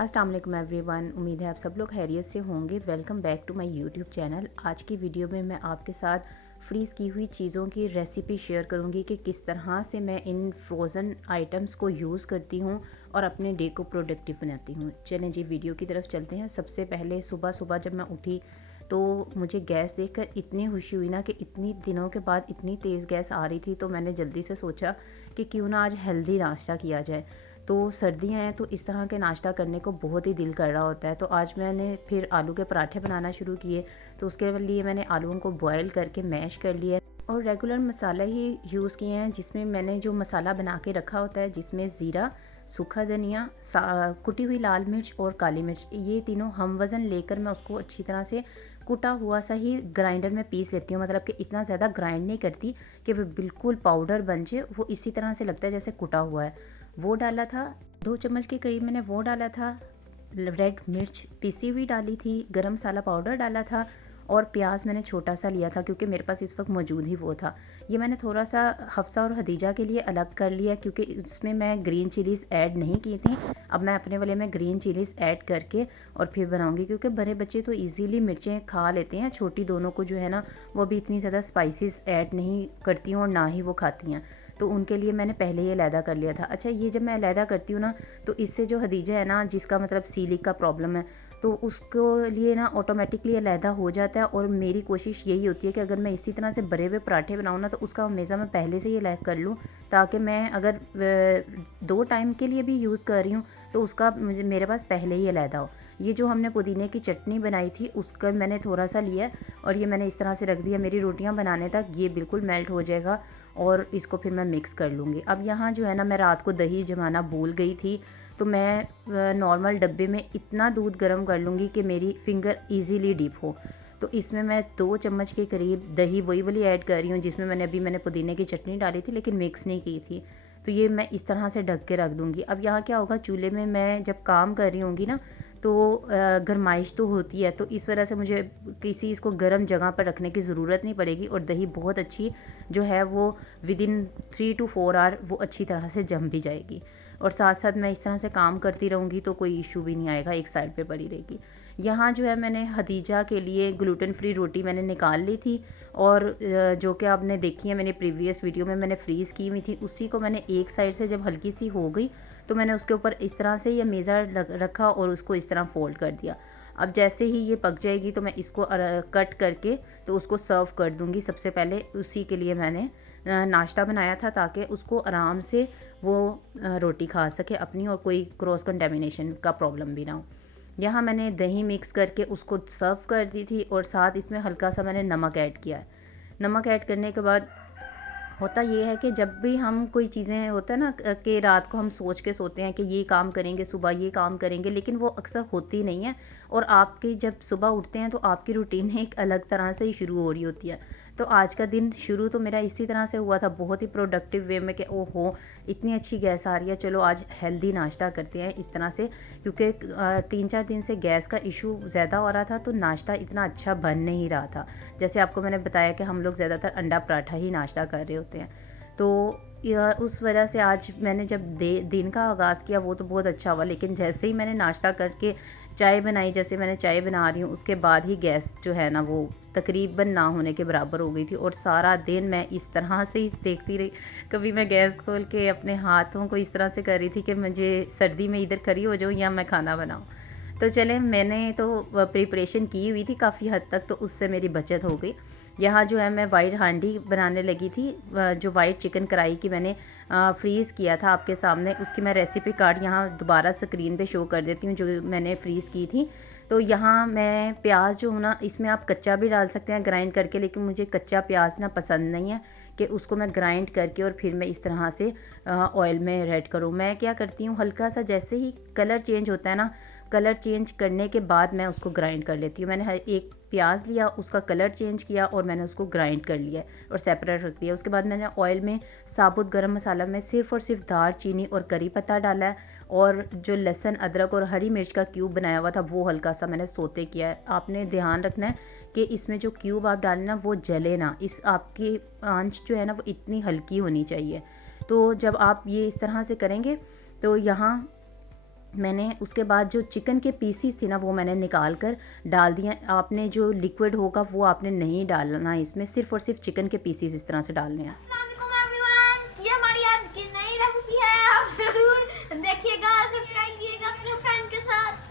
अस्सलाम वालेकुम एवरीवन। उम्मीद है आप सब लोग खैरियत से होंगे। Welcome back to my YouTube channel. आज की वीडियो में मैं आपके साथ फ्रीज़ की हुई चीज़ों की रेसिपी शेयर करूंगी कि किस तरह से मैं इन फ्रोज़न आइटम्स को यूज़ करती हूं और अपने डे को प्रोडक्टिव बनाती हूं। चलें जी वीडियो की तरफ चलते हैं। सबसे पहले सुबह सुबह जब मैं उठी तो मुझे गैस देखकर इतनी खुशी हुई ना कि इतनी दिनों के बाद इतनी तेज़ गैस आ रही थी, तो मैंने जल्दी से सोचा कि क्यों ना आज हेल्दी नाश्ता किया जाए। तो सर्दियाँ हैं तो इस तरह के नाश्ता करने को बहुत ही दिल कर रहा होता है। तो आज मैंने फिर आलू के पराठे बनाना शुरू किए। तो उसके लिए मैंने आलूओं को बॉयल करके मैश कर लिया और रेगुलर मसाले ही यूज़ किए हैं, जिसमें मैंने जो मसाला बना के रखा होता है, जिसमें ज़ीरा, सूखा धनिया, कुटी हुई लाल मिर्च और काली मिर्च, ये तीनों हम वज़न लेकर मैं उसको अच्छी तरह से कुटा हुआ सा ही ग्राइंडर में पीस लेती हूँ। मतलब कि इतना ज़्यादा ग्राइंड नहीं करती कि वो बिल्कुल पाउडर बन जाए, वो इसी तरह से लगता है जैसे कुटा हुआ है। वो डाला था, 2 चम्मच के करीब मैंने वो डाला था। रेड मिर्च पीसी हुई डाली थी, गरम मसाला पाउडर डाला था और प्याज मैंने छोटा सा लिया था क्योंकि मेरे पास इस वक्त मौजूद ही वो था। ये मैंने थोड़ा सा हफ्सा और हदीजा के लिए अलग कर लिया क्योंकि उसमें मैं ग्रीन चिलीज़ ऐड नहीं की थी। अब मैं अपने वाले में ग्रीन चिलीज़ ऐड करके और फिर बनाऊंगी, क्योंकि बड़े बच्चे तो इजीली मिर्चें खा लेते हैं। छोटी दोनों को जो है ना, वो भी इतनी ज़्यादा स्पाइसेस ऐड नहीं करती हूँ और ना ही वो खाती हैं, तो उनके लिए मैंने पहले ही अलहदा कर लिया था। अच्छा, ये जब मैं अलहदा करती हूँ ना, तो इससे जो हदीजा है ना, जिसका मतलब सीलिक का प्रॉब्लम है, तो उसको लिए ना ऑटोमेटिकली अलहदा हो जाता है। और मेरी कोशिश यही होती है कि अगर मैं इसी तरह से भरे हुए पराठे बनाऊँ ना, तो उसका हमेशा मैं पहले से ही अलग कर लूँ, ताकि मैं अगर 2 टाइम के लिए भी यूज़ कर रही हूँ तो उसका मेरे पास पहले ही अलहदा हो। ये जो हमने पुदीने की चटनी बनाई थी उसका मैंने थोड़ा सा लिया और ये मैंने इस तरह से रख दिया। मेरी रोटियाँ बनाने तक ये बिल्कुल मेल्ट हो जाएगा और इसको फिर मैं मिक्स कर लूँगी। अब यहाँ जो है ना, मैं रात को दही जमाना भूल गई थी, तो मैं नॉर्मल डब्बे में इतना दूध गर्म कर लूँगी कि मेरी फिंगर इजीली डिप हो। तो इसमें मैं 2 चम्मच के करीब दही वही वाली ऐड कर रही हूँ जिसमें मैंने पुदीने की चटनी डाली थी लेकिन मिक्स नहीं की थी। तो ये मैं इस तरह से ढक के रख दूँगी। अब यहाँ क्या होगा, चूल्हे में मैं जब काम कर रही होंगी ना, तो गर्माइश तो होती है, तो इस वजह से मुझे किसी इसको गर्म जगह पर रखने की ज़रूरत नहीं पड़ेगी और दही बहुत अच्छी जो है वो विदिन 3 to 4 आवर वो अच्छी तरह से जम भी जाएगी। और साथ साथ मैं इस तरह से काम करती रहूँगी तो कोई इशू भी नहीं आएगा, एक साइड पे पड़ी रहेगी। यहाँ जो है मैंने हदीजा के लिए ग्लूटेन फ्री रोटी मैंने निकाल ली थी और जो कि आपने देखी है मैंने प्रीवियस वीडियो में मैंने फ्रीज़ की हुई थी, उसी को मैंने एक साइड से जब हल्की सी हो गई तो मैंने उसके ऊपर इस तरह से ये मेज़ा रखा और उसको इस तरह फ़ोल्ड कर दिया। अब जैसे ही ये पक जाएगी तो मैं इसको कट करके तो उसको सर्व कर दूँगी। सबसे पहले उसी के लिए मैंने नाश्ता बनाया था, ताकि उसको आराम से वो रोटी खा सके अपनी और कोई क्रॉस कंटेमिनेशन का प्रॉब्लम भी ना हो। यहाँ मैंने दही मिक्स करके उसको सर्व कर दी थी और साथ इसमें हल्का सा मैंने नमक ऐड किया है। नमक ऐड करने के बाद होता ये है कि जब भी हम कोई चीज़ें होता है ना कि रात को हम सोच के सोते हैं कि ये काम करेंगे, सुबह ये काम करेंगे, लेकिन वो अक्सर होती नहीं है। और आपकी जब सुबह उठते हैं तो आपकी रूटीन एक अलग तरह से ही शुरू हो रही होती है। तो आज का दिन शुरू तो मेरा इसी तरह से हुआ था, बहुत ही प्रोडक्टिव वे में कि ओहो इतनी अच्छी गैस आ रही है, चलो आज हेल्दी नाश्ता करते हैं इस तरह से। क्योंकि 3-4 दिन से गैस का इशू ज़्यादा हो रहा था तो नाश्ता इतना अच्छा बन नहीं रहा था। जैसे आपको मैंने बताया कि हम लोग ज़्यादातर अंडा पराठा ही नाश्ता कर रहे होते हैं, तो उस वजह से आज मैंने जब दिन का आगाज़ किया वो तो बहुत अच्छा हुआ, लेकिन जैसे ही मैंने नाश्ता करके चाय बनाई, जैसे मैंने चाय बना रही हूँ उसके बाद ही गैस जो है ना वो तकरीबन ना होने के बराबर हो गई थी। और सारा दिन मैं इस तरह से ही देखती रही। कभी मैं गैस खोल के अपने हाथों को इस तरह से कर रही थी कि मुझे सर्दी में इधर खड़ी हो जाऊँ या मैं खाना बनाऊँ। तो चले, मैंने तो प्रिपरेशन की हुई थी काफ़ी हद तक, तो उससे मेरी बचत हो गई। यहाँ जो है मैं वाइट हांडी बनाने लगी थी। जो वाइट चिकन कढ़ाई की मैंने फ्रीज़ किया था आपके सामने, उसकी मैं रेसिपी कार्ड यहाँ दोबारा स्क्रीन पे शो कर देती हूँ जो मैंने फ्रीज़ की थी। तो यहाँ मैं प्याज जो हूँ ना, इसमें आप कच्चा भी डाल सकते हैं ग्राइंड करके, लेकिन मुझे कच्चा प्याज ना पसंद नहीं है कि उसको मैं ग्राइंड करके और फिर मैं इस तरह से ऑयल में रेड करूँ। मैं क्या करती हूँ, हल्का सा जैसे ही कलर चेंज होता है ना, कलर चेंज करने के बाद मैं उसको ग्राइंड कर लेती हूँ। मैंने हर एक प्याज लिया, उसका कलर चेंज किया और मैंने उसको ग्राइंड कर लिया और सेपरेट रख दिया। उसके बाद मैंने ऑयल में साबुत गरम मसाला में सिर्फ़ और सिर्फ दार चीनी और करी पत्ता डाला है और जो लहसुन अदरक और हरी मिर्च का क्यूब बनाया हुआ था वो हल्का सा मैंने सोते किया है। आपने ध्यान रखना है कि इसमें जो क्यूब आप डालें ना वो जले ना, इस आपकी आंच जो है ना वो इतनी हल्की होनी चाहिए। तो जब आप ये इस तरह से करेंगे तो यहाँ मैंने उसके बाद जो चिकन के पीसीस थे ना वो मैंने निकाल कर डाल दिया। आपने जो लिक्विड होगा वो आपने नहीं डालना है इसमें, सिर्फ़ और सिर्फ चिकन के पीसीस इस तरह से डालने हैं। अस्सलामुअलैकुम एवरीवन, ये हमारी आज की नई रेसिपी है। आप जरूर देखिएगा, सब्सक्राइब कीजिएगा अपने फ्रेंड के साथ।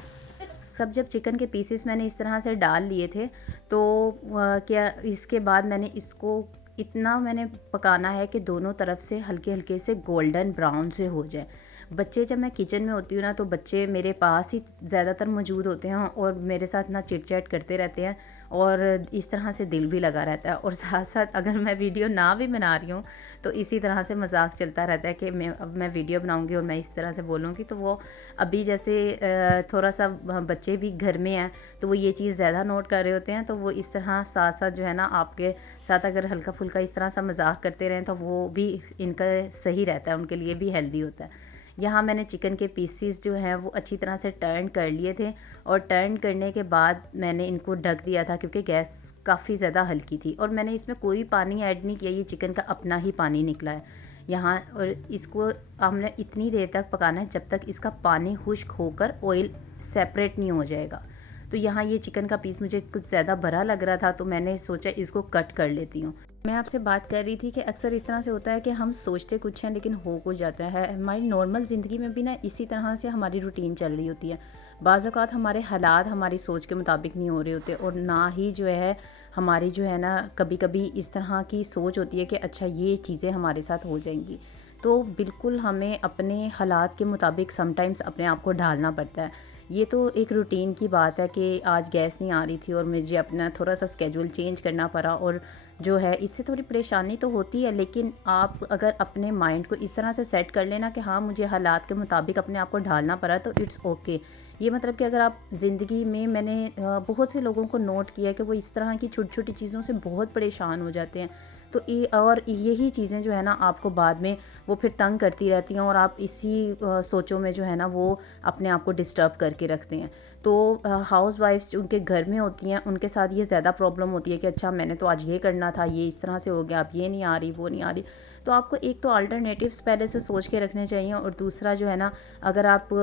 सब जब चिकन के पीसेस मैंने इस तरह से डाल लिए थे तो क्या इसके बाद मैंने इसको इतना मैंने पकाना है कि दोनों तरफ से हल्के हल्के से गोल्डन ब्राउन से हो जाए। बच्चे जब मैं किचन में होती हूँ ना तो बच्चे मेरे पास ही ज़्यादातर मौजूद होते हैं और मेरे साथ ना चिट चैट करते रहते हैं और इस तरह से दिल भी लगा रहता है। और साथ साथ अगर मैं वीडियो ना भी बना रही हूँ तो इसी तरह से मजाक चलता रहता है कि अब मैं वीडियो बनाऊँगी और मैं इस तरह से बोलूँगी। तो वो अभी जैसे थोड़ा सा बच्चे भी घर में हैं तो वो ये चीज़ ज़्यादा नोट कर रहे होते हैं, तो वो इस तरह साथ साथ जो है ना आपके साथ अगर हल्का फुल्का इस तरह सा मजाक करते रहें तो वो भी इनका सही रहता है, उनके लिए भी हेल्दी होता है। यहाँ मैंने चिकन के पीसीस जो हैं वो अच्छी तरह से टर्न कर लिए थे और टर्न करने के बाद मैंने इनको ढक दिया था क्योंकि गैस काफ़ी ज़्यादा हल्की थी और मैंने इसमें कोई पानी ऐड नहीं किया, ये चिकन का अपना ही पानी निकला है यहाँ। और इसको हमने इतनी देर तक पकाना है जब तक इसका पानी खुश्क होकर ऑयल सेपरेट नहीं हो जाएगा। तो यहाँ ये चिकन का पीस मुझे कुछ ज़्यादा बड़ा लग रहा था तो मैंने सोचा इसको कट कर लेती हूँ। मैं आपसे बात कर रही थी कि अक्सर इस तरह से होता है कि हम सोचते कुछ हैं लेकिन हो कुछ जाता है। हमारी नॉर्मल ज़िंदगी में भी ना इसी तरह से हमारी रूटीन चल रही होती है। बाज़ औक़ात हमारे हालात हमारी सोच के मुताबिक नहीं हो रहे होते और ना ही जो है हमारी जो है ना कभी कभी इस तरह की सोच होती है कि अच्छा ये चीज़ें हमारे साथ हो जाएंगी। तो बिल्कुल हमें अपने हालात के मुताबिक समटाइम्स अपने आप को ढालना पड़ता है। ये तो एक रूटीन की बात है कि आज गैस नहीं आ रही थी और मुझे अपना थोड़ा सा स्केड्यूल चेंज करना पड़ा और जो है इससे थोड़ी परेशानी तो होती है, लेकिन आप अगर अपने माइंड को इस तरह से सेट कर लेना कि हाँ मुझे हालात के मुताबिक अपने आप को ढालना पड़ा तो इट्स ओके। ये मतलब कि अगर आप ज़िंदगी में मैंने बहुत से लोगों को नोट किया है कि वो इस तरह की छोटी छोटी चीज़ों से बहुत परेशान हो जाते हैं। तो ये और यही चीज़ें जो है ना आपको बाद में वो फिर तंग करती रहती हैं और आप इसी सोचों में जो है ना वो अपने आप को डिस्टर्ब करके रखते हैं। तो हाउस वाइफ्स जो उनके घर में होती हैं उनके साथ ये ज़्यादा प्रॉब्लम होती है कि अच्छा मैंने तो आज ये करना था, ये इस तरह से हो गया, अब ये नहीं आ रही वो नहीं आ रही। तो आपको एक तो अल्टरनेटिव्स पहले से सोच के रखने चाहिए और दूसरा जो है ना अगर आप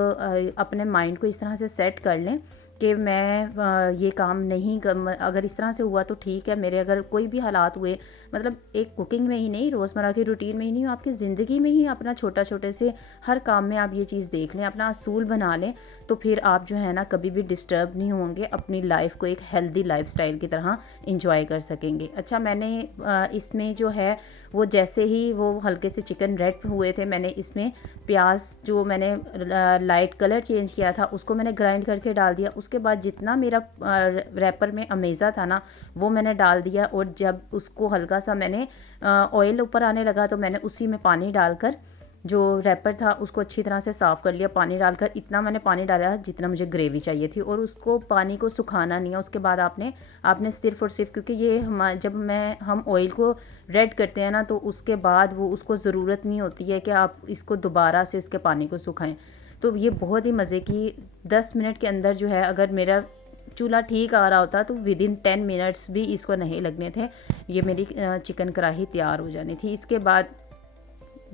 अपने माइंड को इस तरह से सेट कर लें कि मैं ये काम नहीं कर, अगर इस तरह से हुआ तो ठीक है, मेरे अगर कोई भी हालात हुए मतलब एक कुकिंग में ही नहीं रोज़मर्रा की रूटीन में ही नहीं, आपकी ज़िंदगी में ही अपना छोटा छोटे से हर काम में आप ये चीज़ देख लें, अपना असूल बना लें, तो फिर आप जो है ना कभी भी डिस्टर्ब नहीं होंगे, अपनी लाइफ को एक हेल्दी लाइफस्टाइल की तरह इंजॉय कर सकेंगे। अच्छा मैंने इसमें जो है वो जैसे ही वो हल्के से चिकन रेड हुए थे मैंने इसमें प्याज जो मैंने लाइट कलर चेंज किया था उसको मैंने ग्राइंड करके डाल दिया। उसके बाद जितना मेरा रैपर में अमेज़ा था ना वो मैंने डाल दिया और जब उसको हल्का सा मैंने ऑयल ऊपर आने लगा तो मैंने उसी में पानी डालकर जो रैपर था उसको अच्छी तरह से साफ़ कर लिया। पानी डालकर इतना मैंने पानी डाला जितना मुझे ग्रेवी चाहिए थी और उसको पानी को सुखाना नहीं है। उसके बाद आपने सिर्फ़ और सिर्फ क्योंकि ये जब हम ऑयल को रेड करते हैं ना तो उसके बाद वो उसको ज़रूरत नहीं होती है कि आप इसको दोबारा से इसके पानी को सुखाएं। तो ये बहुत ही मज़े की 10 मिनट के अंदर जो है अगर मेरा चूल्हा ठीक आ रहा होता तो विदिन 10 मिनट्स भी इसको नहीं लगने थे, ये मेरी चिकन कढ़ाई तैयार हो जानी थी। इसके बाद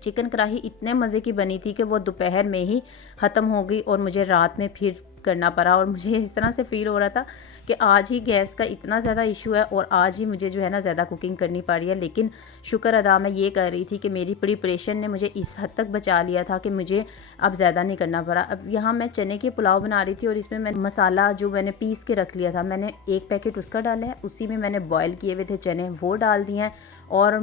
चिकन कढ़ाई इतने मज़े की बनी थी कि वो दोपहर में ही ख़त्म हो गई और मुझे रात में फिर करना पड़ा और मुझे इस तरह से फ़ील हो रहा था कि आज ही गैस का इतना ज़्यादा इशू है और आज ही मुझे जो है ना ज़्यादा कुकिंग करनी पड़ रही है। लेकिन शुक्र अदा मैं ये कर रही थी कि मेरी प्रिपरेशन ने मुझे इस हद तक बचा लिया था कि मुझे अब ज़्यादा नहीं करना पड़ा। अब यहाँ मैं चने के पुलाव बना रही थी और इसमें मैं मसाला जो मैंने पीस के रख लिया था मैंने एक पैकेट उसका डाला है, उसी में मैंने बॉयल किए हुए थे चने वो डाल दिए हैं और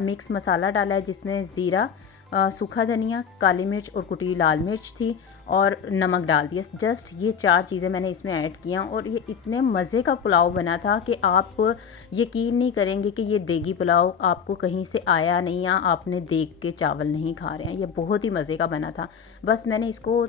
मिक्स मसाला डाला है जिसमें ज़ीरा, सूखा धनिया, काली मिर्च और कुटी लाल मिर्च थी और नमक डाल दिया। जस्ट ये 4 चीज़ें मैंने इसमें ऐड किया और ये इतने मज़े का पुलाव बना था कि आप यकीन नहीं करेंगे कि ये देगी पुलाव आपको कहीं से आया नहीं या आपने देग के चावल नहीं खा रहे हैं। ये बहुत ही मज़े का बना था। बस मैंने इसको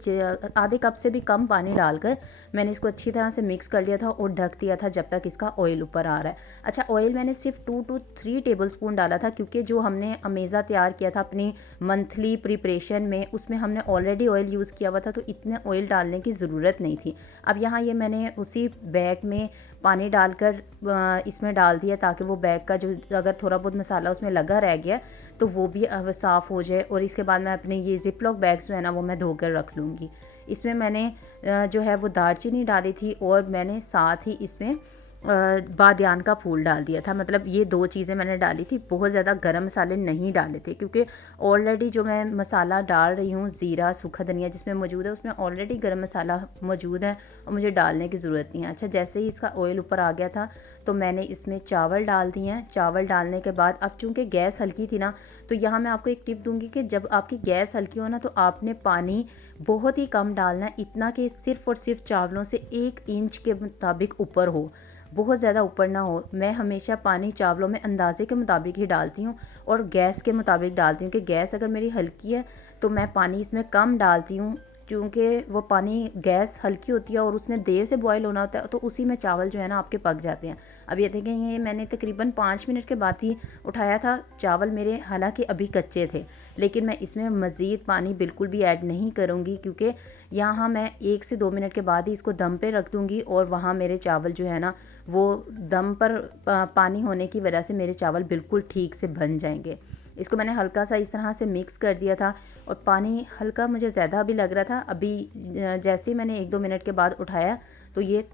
आधे कप से भी कम पानी डालकर मैंने इसको अच्छी तरह से मिक्स कर लिया था और ढक दिया था जब तक इसका ऑयल ऊपर आ रहा है। अच्छा ऑयल मैंने सिर्फ 2 to 3 टेबल स्पून डाला था क्योंकि जो हमने अमेज़ा तैयार किया था अपनी मंथली प्रिपरेशन में उसमें हमने ऑलरेडी ऑयल यूज़ किया हुआ था तो इतने ऑयल डालने की ज़रूरत नहीं थी। अब यहाँ ये मैंने उसी बैग में पानी डालकर इसमें डाल दिया ताकि वो बैग का जो अगर थोड़ा बहुत मसाला उसमें लगा रह गया तो वो भी साफ़ हो जाए और इसके बाद मैं अपने ये ज़िप लॉक बैग्स जो है ना वो मैं धोकर रख लूँगी। इसमें मैंने जो है वो दालचीनी डाली थी और मैंने साथ ही इसमें बादियान का फूल डाल दिया था। मतलब ये 2 चीज़ें मैंने डाली थी, बहुत ज़्यादा गरम मसाले नहीं डाले थे क्योंकि ऑलरेडी जो मैं मसाला डाल रही हूँ ज़ीरा सूखा धनिया जिसमें मौजूद है उसमें ऑलरेडी गरम मसाला मौजूद है और मुझे डालने की ज़रूरत नहीं है। अच्छा, जैसे ही इसका ऑयल ऊपर आ गया था तो मैंने इसमें चावल डाल दिए हैं। चावल डालने के बाद अब चूँकि गैस हल्की थी ना, तो यहाँ मैं आपको एक टिप दूँगी कि जब आपकी गैस हल्की हो ना तो आपने पानी बहुत ही कम डालना है, इतना कि सिर्फ़ और सिर्फ चावलों से 1 इंच के मुताबिक ऊपर हो, बहुत ज़्यादा ऊपर ना हो। मैं हमेशा पानी चावलों में अंदाज़े के मुताबिक ही डालती हूँ और गैस के मुताबिक डालती हूँ कि गैस अगर मेरी हल्की है तो मैं पानी इसमें कम डालती हूँ, क्योंकि वो पानी गैस हल्की होती है और उसने देर से बॉयल होना होता है तो उसी में चावल जो है ना आपके पक जाते हैं। अब ये देखें, ये मैंने तकरीबन 5 मिनट के बाद ही उठाया था। चावल मेरे हालांकि अभी कच्चे थे, लेकिन मैं इसमें मज़ीद पानी बिल्कुल भी ऐड नहीं करूँगी क्योंकि यहाँ मैं 1 से 2 मिनट के बाद ही इसको दम पे रख दूँगी और वहाँ मेरे चावल जो है ना वो दम पर पानी होने की वजह से मेरे चावल बिल्कुल ठीक से बन जाएंगे। इसको मैंने हल्का सा इस तरह से मिक्स कर दिया था और पानी हल्का मुझे ज़्यादा भी लग रहा था। अभी जैसे ही मैंने 1-2 मिनट के बाद उठाया तो ये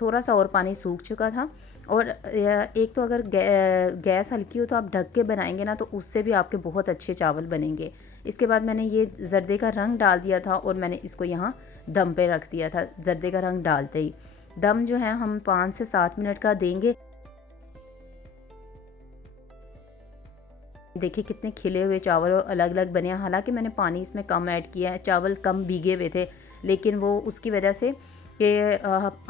थोड़ा सा और पानी सूख चुका था। और एक तो अगर गैस हल्की हो तो आप ढक के बनाएंगे ना तो उससे भी आपके बहुत अच्छे चावल बनेंगे। इसके बाद मैंने ये जर्दे का रंग डाल दिया था और मैंने इसको यहाँ दम पे रख दिया था। जर्दे का रंग डालते ही दम जो है हम 5 से 7 मिनट का देंगे। देखिए कितने खिले हुए चावल और अलग अलग बने हैं। हालांकि मैंने पानी इसमें कम ऐड किया है, चावल कम भीगे हुए थे, लेकिन वो उसकी वजह से कि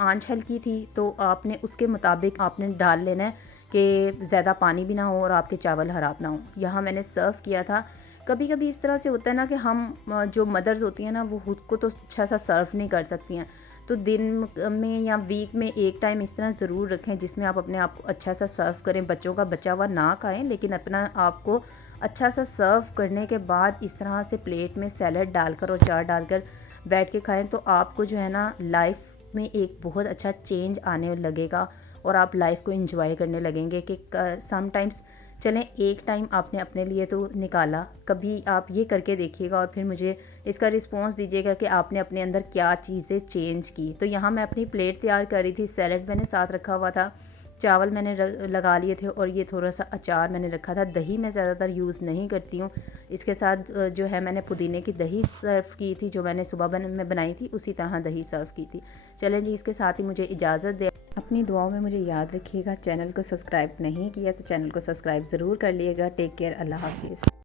आंच हल्की थी तो आपने उसके मुताबिक आपने डाल लेना है कि ज़्यादा पानी भी ना हो और आपके चावल ख़राब ना हो। यहाँ मैंने सर्व किया था। कभी कभी इस तरह से होता है ना कि हम जो मदर्स होती हैं ना वो खुद को तो अच्छा सा सर्व नहीं कर सकती हैं, तो दिन में या वीक में एक टाइम इस तरह ज़रूर रखें जिसमें आप अपने आप को अच्छा सा सर्व करें। बच्चों का बचा हुआ ना खाएं, लेकिन अपना आपको अच्छा सा सर्व करने के बाद इस तरह से प्लेट में सैलड डालकर और चाट डालकर बैठ के खाएं तो आपको जो है ना लाइफ में एक बहुत अच्छा चेंज आने लगेगा और आप लाइफ को एंजॉय करने लगेंगे कि समटाइम्स चलें एक टाइम आपने अपने लिए तो निकाला। कभी आप ये करके देखिएगा और फिर मुझे इसका रिस्पॉन्स दीजिएगा कि आपने अपने अंदर क्या चीज़ें चेंज की। तो यहाँ मैं अपनी प्लेट तैयार कर रही थी, सैलड मैंने साथ रखा हुआ था, चावल मैंने लगा लिए थे और ये थोड़ा सा अचार मैंने रखा था। दही मैं ज़्यादातर यूज़ नहीं करती हूँ, इसके साथ जो है मैंने पुदीने की दही सर्व की थी जो मैंने सुबह में बनाई थी, उसी तरह दही सर्व की थी। चलें जी, इसके साथ ही मुझे इजाज़त दें। अपनी दुआओं में मुझे याद रखिएगा। चैनल को सब्सक्राइब नहीं किया तो चैनल को सब्सक्राइब ज़रूर कर लिएगा। टेक केयर, अल्लाह हाफिज़।